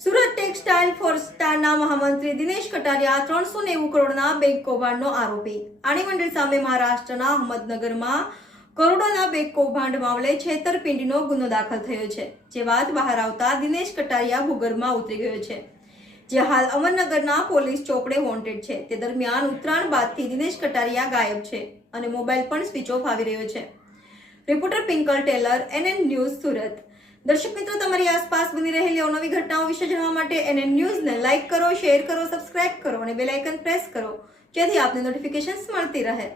Surat textile ફોર્સ્ટાના મહામંત્રી દિનેશ કટારિયા 390 કરોડના bank કૌભાંડનો આરોપી। આણી મંડળ સામે મહારાષ્ટ્રના અહમદનગરમાં કરોડોના બેંક કૌભાંડ મામલે છેતરપિંડીનો ગુનો દાખલ થયો છે। જે વાત બહાર આવતા દિનેશ કટારિયા ભૂગર્ભમાં ઉતરી ગયો છે, જે હાલ અમરનગરના પોલીસ ચોપડે વોન્ટેડ છે। તે દરમિયાન ઉત્તરાયણ બાદથી દિનેશ કટારિયા ગાયબ છે અને મોબાઈલ પણ સ્વિચ ઓફ આવી રહ્યો છે। Reporter Pinkal Tailor, NN news, Surat. દર્શક મિત્રો, તમારી આસપાસ બની રહેલી અવનવી ઘટનાઓ વિશે જાણવા માટે NN ન્યૂઝને લાઇક કરો, શેર કરો, સબસ્ક્રાઇબ કરો અને બેલ આઇકન પ્રેસ કરો, જેથી આપને નોટિફિકેશન્સ મળતી રહે।